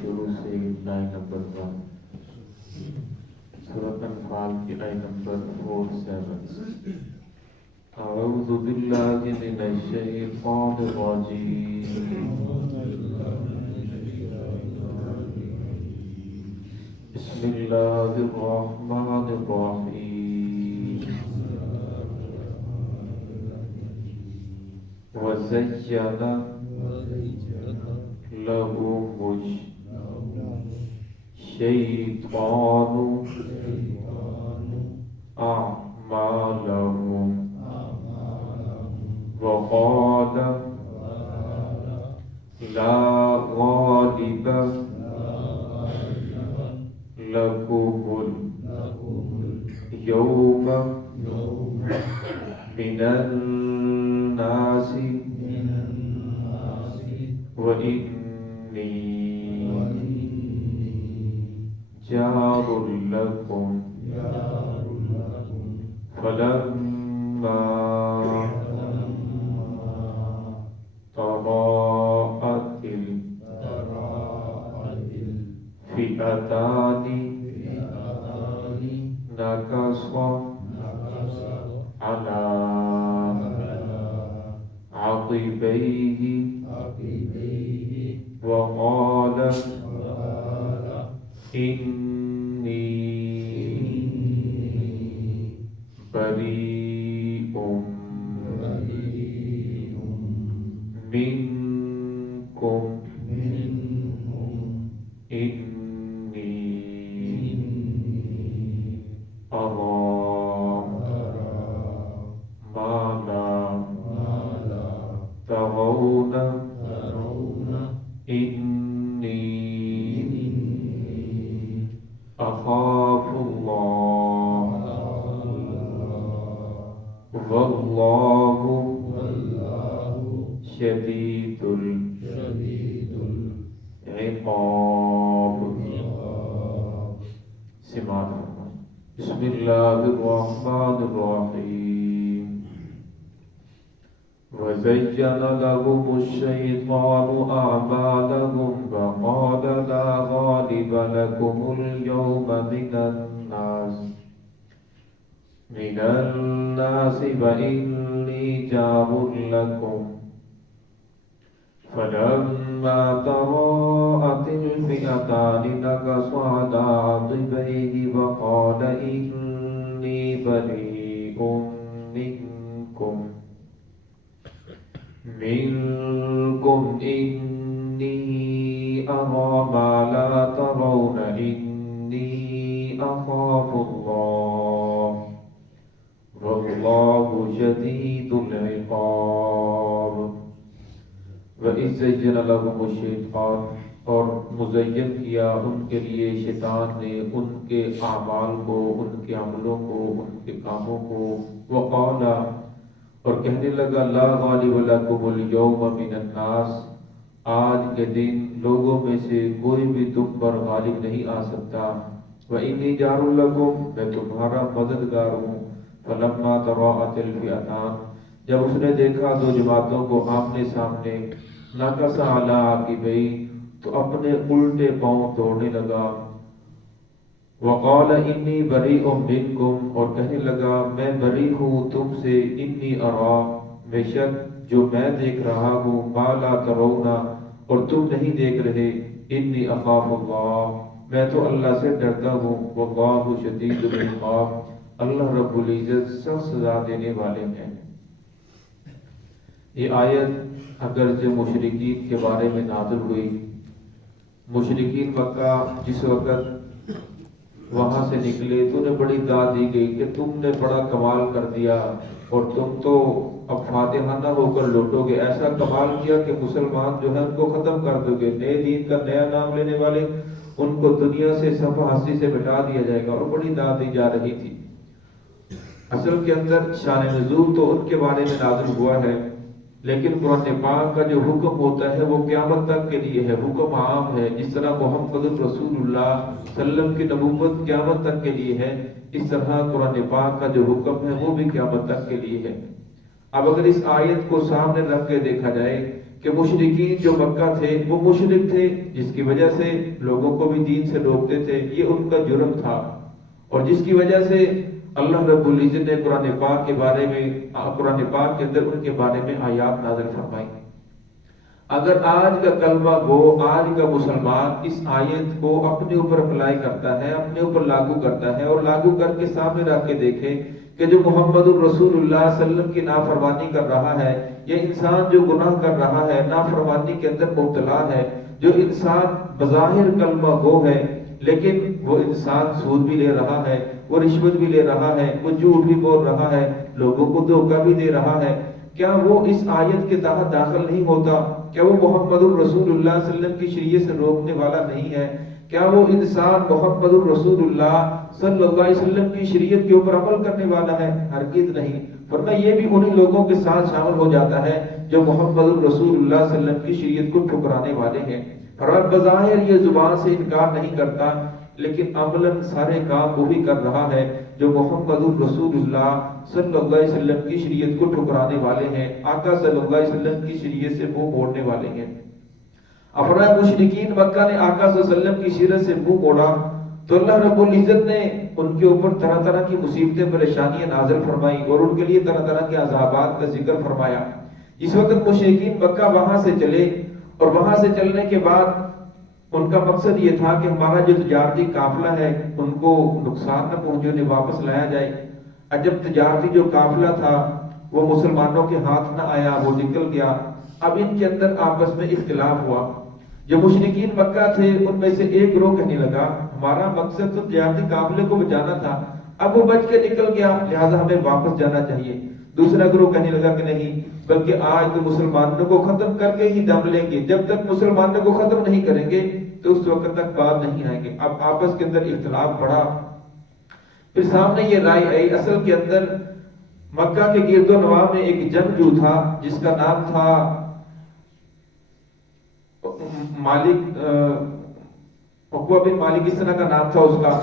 شروع سے line number 1 سورۃ انفال کی آیت نمبر 47۔ اعوذ باللہ من الشیطان الرجیم، بسم اللہ الرحمن الرحیم۔ وزین لهم الشیطان أعمالهم وقال لا غالب لكم اليوم من الناس وإني جار لكم فلما تراءت الفئتان نكص على عقبيه وقال إني بريء منكم إني أرى ما لا ترون إني أخاف الله والله شديد العقاب۔ سماعت بسم اللہ الرحمن الرحیم۔ وزين لهم الشيطان أعمالهم وقال لا غالب لكم اليوم من الناس وإني جار لكم فلما تراءت الفئتان نكص على عقبيه وقال إني بريء منكم إني أرى ما لا ترون إني أخاف الله والله شديد العقاب۔ وَإِذْ زَيَّنَ لَهُمُ الشَّيْطَانُ، اور مزین کیا ان کے لیے شیطان نے ان کے اعمال کو، ان کے عملوں کو، ان کے کاموں کو۔ وقال، اور کہنے لگا لا غالب لکم اليوم من الناس، آج کے دن لوگوں میں سے کوئی بھی تم پر غالب نہیں آ سکتا۔ وإنی جار لکم، میں تمہارا مددگار ہوں۔ فلما تراءت الفئتان، جب اس نے دیکھا دو جماعتوں کو آمنے سامنے، نکص علی عقبیہ، تو اپنے الٹے پاؤں دوڑنے لگا۔ وقال انی بریء منکم، اور کہنے لگا میں بری ہوں تم سے۔ انی ارا، بے شک جو میں دیکھ رہا ہوں، ما لا ترون، اور تم نہیں دیکھ رہے۔ انی اخاف اللہ، میں تو اللہ سے ڈرتا ہوں۔ واللہ شدید العقاب، اللہ رب العزت سخت سزا دینے والے ہیں۔ یہ آیت اگرچہ مشرکین کے بارے میں نازل ہوئی، مشرکین مکہ جس وقت وہاں سے نکلے تو انہیں بڑی داد دی گئی کہ تم نے بڑا کمال کر دیا اور تم تو اب فاتحانہ ہو کر لوٹو گے، ایسا کمال کیا کہ مسلمان جو ہے ان کو ختم کر دو گے، نئے دین کا نیا نام لینے والے ان کو دنیا سے صفحہ ہستی سے مٹا دیا جائے گا، اور بڑی داد دی جا رہی تھی۔ اصل کے اندر شان نزول تو ان کے بارے میں نازل ہوا ہے، لیکن قرآن پاک کا جو حکم ہوتا ہے وہ قیامت تک کے لیے ہے، حکم عام ہے۔ جس طرح محمد رسول اللہ صلی اللہ علیہ وسلم کی نبوت قیامت تک کے لیے ہے، اس طرح قرآن پاک کا جو حکم ہے وہ بھی قیامت تک کے لیے ہے۔ اب اگر اس آیت کو سامنے رکھ کے دیکھا جائے کہ مشرکین جو مکہ تھے وہ مشرک تھے، جس کی وجہ سے لوگوں کو بھی دین سے روکتے تھے، یہ ان کا جرم تھا، اور جس کی وجہ سے اللہ رب العزت نے قرآن پاک کے بارے میں، قرآن پاک کے اندر ان کے بارے میں آیات نازل فرمائی۔ اگر آج کا کلمہ گو، آج کا مسلمان اس آیت کو اپنے اوپر اپلائی کرتا ہے، اپنے اوپر لاگو کرتا ہے، اور لاگو کر کے سامنے رکھ کے دیکھے کہ جو محمد الرسول اللہ صلی اللہ علیہ وسلم کی نافرمانی کر رہا ہے، یہ انسان جو گناہ کر رہا ہے، نافرمانی کے اندر مبتلا ہے، جو انسان بظاہر کلمہ گو ہے لیکن وہ انسان سود بھی لے رہا ہے، وہ رشوت بھی لے رہا ہے، وہ جھوٹ بھی بول رہا ہے، لوگوں کو دھوکہ بھی دے رہا ہے، کیا وہ اس آیت کے تحت داخل نہیں ہوتا؟ کیا وہ محمد الرسول اللہ صلی اللہ علیہ وسلم کی شریعت سے روکنے والا نہیں ہے؟ کیا وہ انسان محمد الرسول اللہ صلی اللہ علیہ وسلم کی شریعت کے اوپر عمل کرنے والا ہے؟ ہرگز نہیں۔ ورنہ یہ بھی انہی لوگوں کے ساتھ شامل ہو جاتا ہے جو محمد الرسول اللہ صلی اللہ علیہ وسلم کی شریعت کو ٹھکرانے والے ہیں، اور بظاہر یہ زبان سے انکار نہیں کرتا لیکن عملاً سارے کام وہی کر رہا ہے جو محمد الرسول اللہ صلی اللہ علیہ وسلم کی شریعت کو ٹھکرانے والے ہیں، آقا صلی اللہ علیہ وسلم کی شریعت سے منہ موڑنے والے ہیں۔ افراد مشرکین مکہ نے آقا صلی اللہ علیہ وسلم کی شریعت سے منہ موڑا تو اللہ رب العزت نے ان کے اوپر طرح طرح کی مصیبتیں، پریشانیاں نازل فرمائی، اور ان کے لیے طرح طرح کے عذابات کا ذکر فرمایا۔ اس وقت مشرکین مکہ وہاں سے چلے، اور وہاں سے چلنے کے بعد ان کا مقصد یہ تھا کہ ہمارا جو تجارتی قافلہ ہے ان کو نقصان نہ پہنچے، انہیں واپس لایا جائے۔ اور جب تجارتی جو قافلہ تھا وہ مسلمانوں کے ہاتھ نہ آیا، وہ نکل گیا، اب ان کے اندر آپس میں اختلاف ہوا۔ جو مشرکین مکہ تھے ان میں سے ایک گروہ کہنے لگا ہمارا مقصد تو تجارتی قافلے کو بچانا تھا، اب وہ بچ کے نکل گیا لہذا ہمیں واپس جانا چاہیے۔ دوسرا گروہ کہنے لگا کہ نہیں، بلکہ آج تو مسلمانوں کو ختم کر کے ہی دم لیں گے، جب تک مسلمانوں کو ختم نہیں کریں گے تو اس وقت تک بعد نہیں آئیں گے۔ اب آپس کے اندر اختلاف بڑھا، پھر سامنے یہ رائے آئی، اصل کے اندر مکہ کے گرد و نواح میں ایک جنگجو تھا جس کا نام تھا مالک، عقبہ بن مالک، اس طرح کا نام تھا، اس کا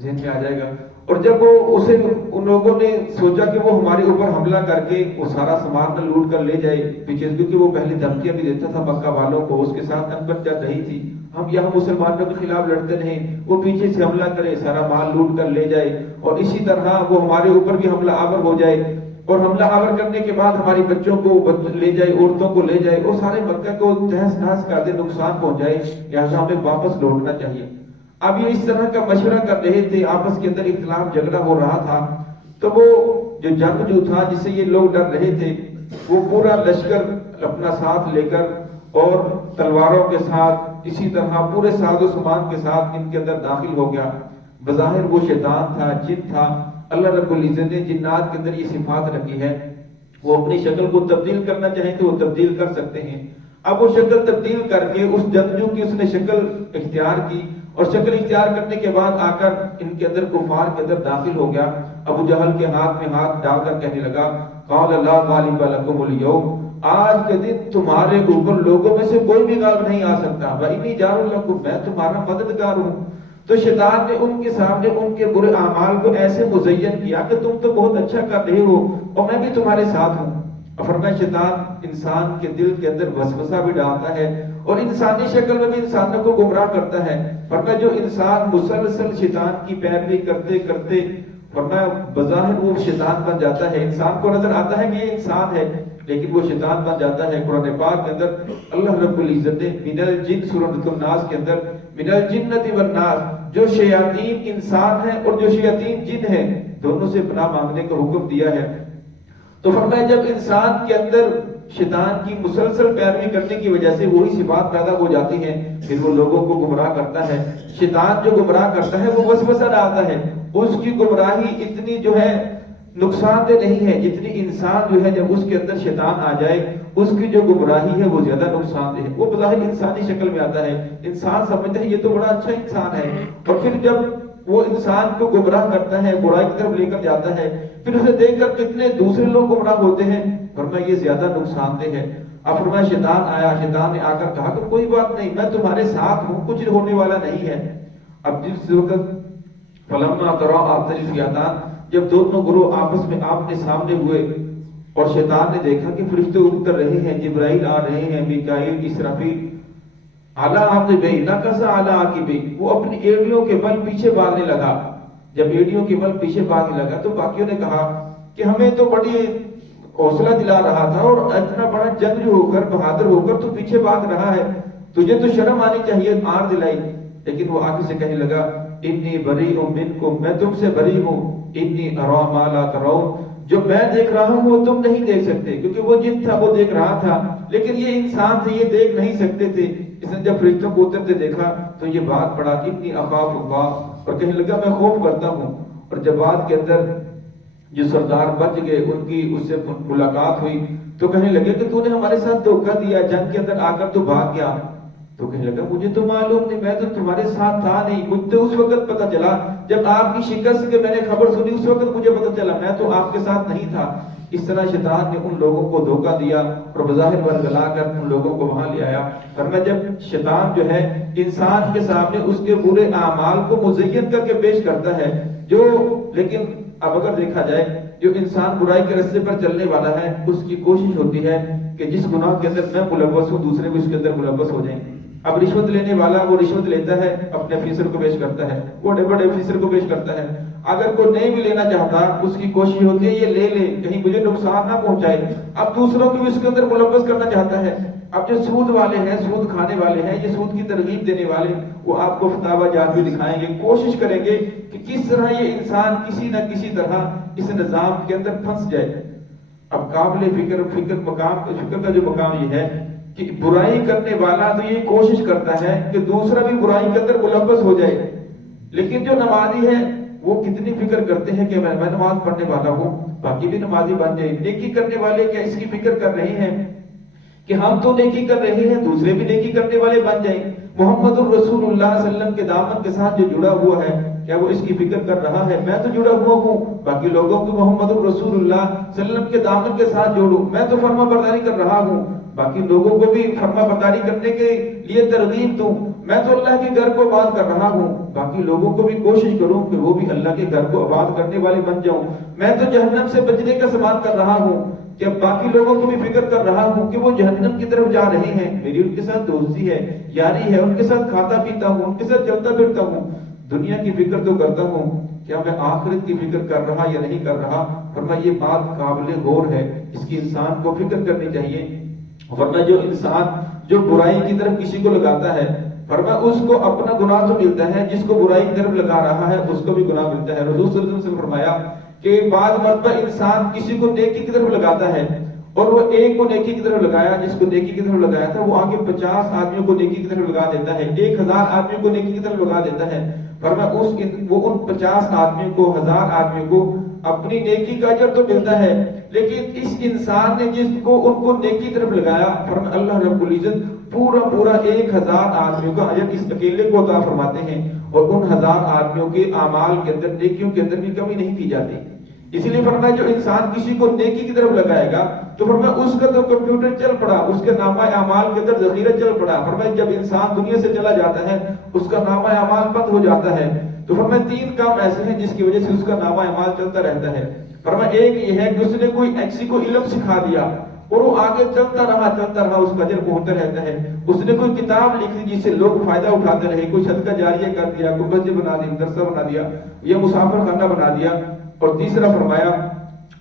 ذہن میں آ جائے گا۔ اور جب وہ اسے ان لوگوں نے سوچا کہ وہ ہمارے اوپر حملہ کر کے وہ سارا سامان نہ لوٹ کر لے جائے پیچھے، کیونکہ وہ پہلے دھمکیاں بھی دیتا تھا مکہ والوں کو، اس کے ساتھ انبن چل رہی تھی، ہم یہاں مسلمانوں کے خلاف لڑتے رہیں، وہ پیچھے سے حملہ کرے، سارا مال لوٹ کر لے جائے، اور اسی طرح وہ ہمارے اوپر بھی حملہ آور ہو جائے، اور حملہ آور کرنے کے بعد ہماری بچوں کو لے جائے، عورتوں کو لے جائے، اور سارے مکہ کو تہس نہس کر دے، نقصان پہنچائے، لہٰذا ہمیں واپس لوٹنا چاہیے۔ اب یہ اس طرح کا مشورہ کر رہے تھے، آپس کے اندر اختلاف جھگڑا ہو رہا تھا، تو وہ جو جنگجو تھا جس سے یہ لوگ ڈر رہے تھے وہ پورا لشکر اپنا ساتھ لے کر اور تلواروں کے ساتھ اسی طرح پورے ساز و سامان کے ساتھ ان کے اندر داخل ہو گیا۔ بظاہر وہ شیطان تھا، جن تھا، اللہ رب العزت نے جنات کے اندر یہ صفات رکھی ہے، وہ اپنی شکل کو تبدیل کرنا چاہیں تو وہ تبدیل کر سکتے ہیں۔ اب وہ شکل تبدیل کر کے اس جنگجو کی اس نے شکل اختیار کی، اور شکل اختیار کرنے کے بعد آ کر ان کے اندر کفار کے اندر داخل ہو گیا۔ ابو جہل کے ہاتھ میں ہاتھ ڈال کر کہنے لگا قال لا غالب لکم اليوم، آج کے دن تمہارے اوپر لوگوں میں سے کوئی بھی غالب نہیں آ سکتا، وانی جار لکم، میں تمہارا مددگار ہوں۔ تو شیطان نے ان کے سامنے ان کے برے اعمال کو ایسے مزین کیا کہ تم تو بہت اچھا کر رہے ہو اور میں بھی تمہارے ساتھ ہوں۔ فرمایا شیطان انسان کے دل کے اندر وسوسہ بھی ڈالتا ہے اور انسانی شکل میں بھی انسانوں کو گمراہ کرتا ہے۔ فرمایا جو انسان مسلسل شیطان کی پیروی کرتے کرتے فرمایا بظاہر وہ شیطان بن جاتا ہے، انسان کو نظر آتا ہے کہ یہ انسان ہے لیکن وہ شیطان بن جاتا ہے۔ قرآن پاک کے اندر اللہ رب العزت نے من الجن سورۃ الناس کے اندر من الجنۃ والناس، جو شیاطین انسان ہیں اور جو شیاطین جن ہیں دونوں سے پناہ مانگنے کا حکم دیا ہے۔ تو فرمایا جب انسان کے اندر شیطان کی مسلسل پیروی کرنے کی وجہ سے وہی صفات پیدا ہو جاتی ہیں، پھر وہ لوگوں کو گمراہ کرتا ہے۔ شیطان جو گمراہ کرتا ہے وہ وسوسہ ڈالتا ہے، اس کی گمراہی اتنی جو ہے نقصان دہ نہیں ہے جتنی انسان جو ہے جب اس کے اندر شیطان آ جائے اس کی جو گمراہی ہے وہ زیادہ نقصان دہ ہے۔ وہ بظاہر انسانی شکل میں آتا ہے، انسان سمجھتا ہے یہ تو بڑا اچھا انسان ہے، اور پھر جب وہ انسان کو گمراہ کرتا ہے، برائی کی طرف لے کر جاتا ہے، پھر اسے دیکھ کر کتنے دوسرے لوگ گمراہ ہوتے ہیں، فرمایا یہ زیادہ نقصان دہ ہے۔ اب فرمایا شیطان آیا، شیطان نے آ کر کہا کہ کوئی بات نہیں، میں تمہارے ساتھ ہوں، کچھ ہونے والا نہیں ہے۔ اب جس وقت فلما تراءت الفئتان، جب دونوں گروہ آپس میں آمنے سامنے ہوئے اور شیطان نے دیکھا کہ فرشتے اتر رہے ہیں، جبرائیل آ رہے ہیں، میکائیل، اسرافیل، اعلیٰ عاقبہ نقص اعلیٰ عاقبہ، وہ اپنی ایڑیوں کے بل پیچھے بھاگنے لگا۔ جب ایڑیوں کے بل پیچھے بھاگنے لگا تو باقیوں نے کہا کہ ہمیں تو بڑی حوصلہ دلا رہا تھا اور اتنا بڑا جنگجو ہو کر، بہادر ہو کر تو پیچھے بھاگ رہا ہے، تجھے تو شرم آنی چاہیے، مار دلائی۔ لیکن وہ آگے سے کہنے لگا انی بریء منکم، میں تم سے بری ہوں، انی ارا ما لا ترون، جو میں دیکھ رہا ہوں وہ تم نہیں دیکھ سکتے، کیونکہ وہ جن تھا وہ دیکھ رہا تھا لیکن یہ انسان تھے، یہ دیکھ نہیں سکتے تھے۔ اس نے جب فرشتوں کو اترتے دیکھا تو یہ بات پڑا انی اخاف اللہ، اور کہنے لگا میں خوف کرتا ہوں۔ اور جب بات کے اندر جو سردار بچ گئے، ان کی اس سے ملاقات ہوئی تو کہنے لگے کہ تو نے ہمارے ساتھ دھوکہ دیا، جنگ کے اندر آ کر تو بھاگ گیا۔ تو کہنے لگا مجھے تو معلوم نہیں، میں تو تمہارے ساتھ تھا نہیں، مجھے تو اس وقت پتا چلا جب آپ کی شکست کے میں نے خبر سنی، اس وقت مجھے پتا چلا، میں تو آپ کے ساتھ نہیں تھا۔ اس طرح شیطان نے ان لوگوں کو دھوکہ دیا اور بظاہر ورگلا کر ان لوگوں کو وہاں لے آیا۔ ورنہ جب شیطان جو ہے انسان کے سامنے اس کے برے اعمال کو مزین کر کے پیش کرتا ہے، جو لیکن اب اگر دیکھا جائے جو انسان برائی کے راستے پر چلنے والا ہے، اس کی کوشش ہوتی ہے کہ جس گناہ کے اندر میں ملوث ہوں دوسرے بھی اس کے اندر ملوث ہو جائیں۔ اب رشوت لینے والا وہ رشوت لیتا ہے، اپنے افیسر کو پیش کرتا ہے، بڑے بڑے افیسر کو پیش کرتا ہے۔ اگر کوئی نہیں بھی لینا چاہتا اس کی کوشش ہوتی ہے یہ لے لے، کہیں مجھے نقصان نہ پہنچائے۔ اب دوسروں کو بھی اس کے اندر ملوث کرنا چاہتا ہے۔ اب جو سود والے ہیں، سود کھانے والے ہیں، یہ سود کی ترغیب دینے والے، وہ آپ کو فتاوی جات بھی دکھائیں گے، کوشش کریں گے کہ کس طرح یہ انسان کسی نہ کسی طرح اس نظام کے اندر پھنس جائے۔ اب قابل فکر کا جو مقام یہ ہے کہ برائی کرنے والا تو یہ کوشش کرتا ہے کہ دوسرا بھی برائی کے اندر ملوث ہو جائے، لیکن جو نمازی ہے وہ کتنی فکر کرتے ہیں کہ میں نماز پڑھنے والا ہوں، باقی بھی نمازی بن جائے۔ نیکی کرنے والے کیا اس کی فکر کر رہے ہیں کہ ہم تو نیکی کر رہے ہیں، دوسرے بھی نیکی کرنے والے بن جائیں۔ محمد الرسول اللہ صلی اللہ علیہ وسلم کے دامن کے ساتھ جو جڑا ہوا ہے، کیا وہ اس کی فکر کر رہا ہے میں تو جڑا ہوا ہوں، باقی لوگوں کو محمد الرسول اللہ صلی اللہ علیہ وسلم کے دامن کے ساتھ جوڑوں، میں تو فرما برداری کر رہا ہوں، باقی لوگوں کو بھی فرما برداری کرنے کے لیے ترغیب دوں، میں تو اللہ کے گھر کو آباد کر رہا ہوں، باقی لوگوں کو بھی کوشش کروں کہ وہ بھی اللہ کے گھر کو آباد کرنے والے بن جاؤں، میں تو جہنم سے بچنے کا سامان کر رہا ہوں، کہ باقی لوگوں کو بھی فکر کر رہا ہوں کہ وہ جہنم کی طرف جا رہے ہیں، میری ان کے ساتھ دوستی ہے، یاری ہے، ان کے ساتھ کھاتا پیتا ہوں، ان کے ساتھ چلتا پھرتا ہوں، دنیا کی فکر تو کرتا ہوں، کیا میں آخرت کی فکر کر رہا یا نہیں کر رہا؟ فرمایا یہ بات قابل غور ہے، اس کی انسان کو فکر کرنی چاہیے۔ ورنہ جو انسان جو برائی کی طرف کسی کو لگاتا ہے، فرمایا اس کو اپنا گناہ تو ملتا ہے، جس کو برائی کی طرف لگا رہا ہے اس کو بھی گناہ ملتا ہے۔ رسول صلی اللہ علیہ وسلم سے فرمایا کہ بعض مرتبہ انسان کسی کو نیکی کی طرف لگاتا ہے اور وہ ایک کو نیکی کی طرف لگایا، جس کو نیکی کی طرف لگایا تھا وہ آگے 50 آدمیوں کو نیکی کی طرف لگا دیتا ہے، 1000 آدمیوں کو نیکی کی طرف لگا دیتا ہے۔ فرمایا وہ ان 50 آدمیوں کو، 1000 آدمیوں کو اپنی نیکی کا اجر تو ملتا ہے، لیکن اس انسان نے جس کو ان کو نیکی کی طرف لگایا، فرمایا اللہ رب العزت پورا 1000 آدمیوں کا اجر اس اکیلے کو عطا فرماتے ہیں، اور ان 1000 آدمیوں کے اعمال کے اندر، نیکیوں کے اندر بھی کمی نہیں کی جاتی۔ اس لیے فرمایا جو انسان کسی کو نیکی کی طرف لگائے گا تو فرمایا اس کا تو کمپیوٹر چل پڑا، اس کے نامہ اعمال کے اندر ذخیرہ چل پڑا۔ فرمایا جب انسان دنیا سے چلا جاتا ہے اس کا نامہ اعمال بند ہو جاتا ہے۔ تو فرمایا 3 کام ایسے ہیں جس کی وجہ سے اس کا نامہ اعمال چلتا رہتا ہے۔ فرمایا ایک یہ ہے کہ اس نے کوئی کسی کو علم سکھا دیا اور وہ آگے چلتا رہا، اس کا اجر پہنچتا رہتا ہے۔ اس نے کوئی کتاب لکھ دی جس سے لوگ فائدہ اٹھاتے رہے، کوئی صدقہ جاریہ کر دیا، کوئی مسجد بنا دی، مدرسہ بنا دیا، یا مسافر خانہ بنا دیا۔ اور تیسرا فرمایا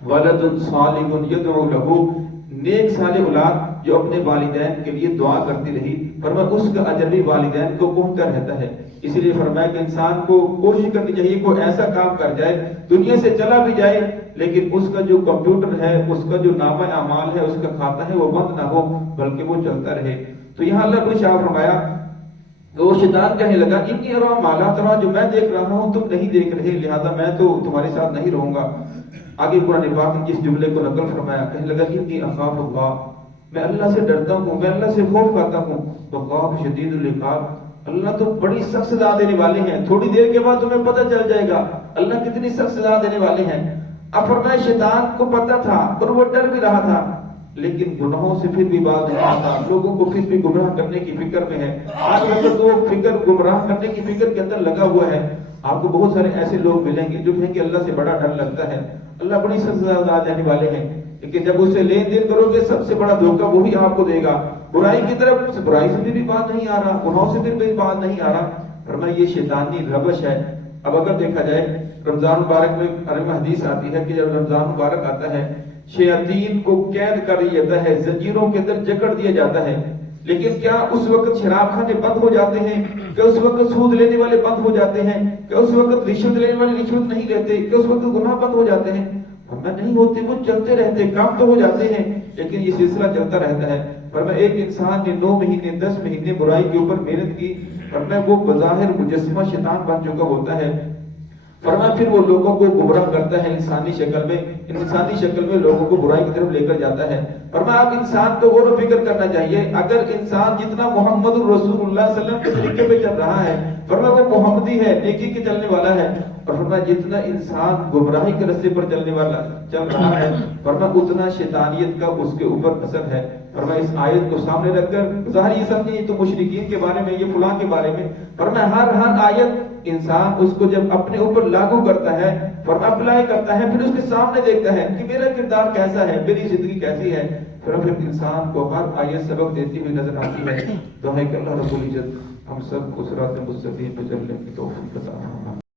ولد صالح یدعو لہ، نیک صالح اولاد جو اپنے والدین کے لیے دعا کرتی رہی، فرمایا اس کا اجر بھی والدین کو پہنچتا رہتا ہے۔ اس لیے فرمایا کہ انسان کو کوشش کرنی چاہیے کوئی ایسا کام کر جائے، دنیا سے چلا بھی جائے لیکن اس کا جو کمپیوٹر ہے، اس کا جو نامہ اعمال ہے، اس کا کھاتا ہے وہ بند نہ ہو بلکہ وہ چلتا رہے۔ تو یہاں اللہ نے شاہ فرمایا وہ شیطان کہنے لگا انی ارا ما لا ترا، جو میں دیکھ رہا ہوں تم نہیں دیکھ رہے، لہذا میں تو تمہارے ساتھ نہیں رہوں گا۔ آگے قرآن پاک نے جس جملے کو نقل فرمایا، کہنے لگا انی اخاف اللہ، میں اللہ سے ڈرتا ہوں، میں اللہ سے خوف کرتا ہوں، واللہ شدید العقاب، اللہ تو بڑی سخت سزا دینے والے ہیں، تھوڑی دیر کے بعد تمہیں پتہ چل جائے گا اللہ کتنی سخت سزا دینے والے ہیں۔ اب فرمایا شیطان کو پتہ تھا اور وہ ڈر بھی رہا تھا، لیکن گناہوں سے پھر بھی باز نہیں آتا، لوگوں کو پھر بھی گمراہ کرنے کی فکر میں ہے۔ آج اگر تو فکر گمراہ کرنے کی فکر کے اندر لگا ہوا ہے، آپ کو بہت سارے ایسے لوگ ملیں گے جو کہیں کہ اللہ سے بڑا ڈر لگتا ہے، اللہ بڑی سزا دینے والے ہیں، لیکن جب اس سے لین دین کرو گے سب سے بڑا دھوکہ وہی آپ کو دے گا. برائی کی طرف، برائی سے بھی بات نہیں آ رہا، گناہوں سے بھی بات نہیں آ رہا. فرمایا یہ شیطانی روش ہے. اب اگر دیکھا جائے رمضان مبارک میں حدیث آتی ہے کہ جب رمضان مبارک آتا ہے شیاطین کو قید کر دیا جاتا ہے، زنجیروں کے اندر جکڑ دیا جاتا ہے. لیکن کیا اس وقت شراب کھانے بند ہو جاتے ہیں؟ کہ اس وقت سود لینے والے بند ہو جاتے ہیں؟ کہ اس وقت رشوت لینے والے رشوت نہیں لیتے؟ کہ اس وقت گناہ بند ہو جاتے ہیں؟ فرمایا نہیں ہوتے، وہ چلتے رہتے، کام تو ہو جاتے ہیں لیکن یہ سلسلہ چلتا رہتا ہے. فرمایا ایک انسان نے 9 مہینے 10 مہینے برائی کے اوپر محنت کی، فرمایا وہ بظاہر مجسمہ شیطان بن چکا ہوتا ہے. فرمایا پھر وہ لوگوں کو گمراہ کرتا ہے انسانی شکل میں لوگوں کو برائی کی طرف لے کر جاتا ہے. فرمایا اب انسان کو غور و فکر کرنا چاہیے. اگر انسان جتنا محمد الرسول اللہ صلی اللہ علیہ وسلم کے طریقے پہ چل رہا ہے، فرمایا وہ محمدی ہے، نیکی کے چلنے والا ہے. اور فرمایا جتنا انسان گمراہی کے راستے پر چل رہا ہے، فرمایا اتنا شیطانیت کا اس کے اوپر اثر ہے. فرمایا اس آیت کو سامنے رکھ کر، ظاہر یہ سب نہیں تو مشرکین کے بارے میں، یہ فلاں کے بارے میں، فرمایا ہر آیت انسان اس کو جب اپنے اوپر لاگو کرتا ہے، فرمایا اپلائی کرتا ہے، پھر اس کے سامنے دیکھتا ہے کہ میرا کردار کیسا ہے، میری زندگی کیسی ہے، پھر انسان کو ہر آیت سبق دیتی ہوئی نظر آتی ہے. دعا ہے کہ اللہ رب العزت ہم سب کو صراط مستقیم پہ چلنے کی توفیق عطا فرمائے.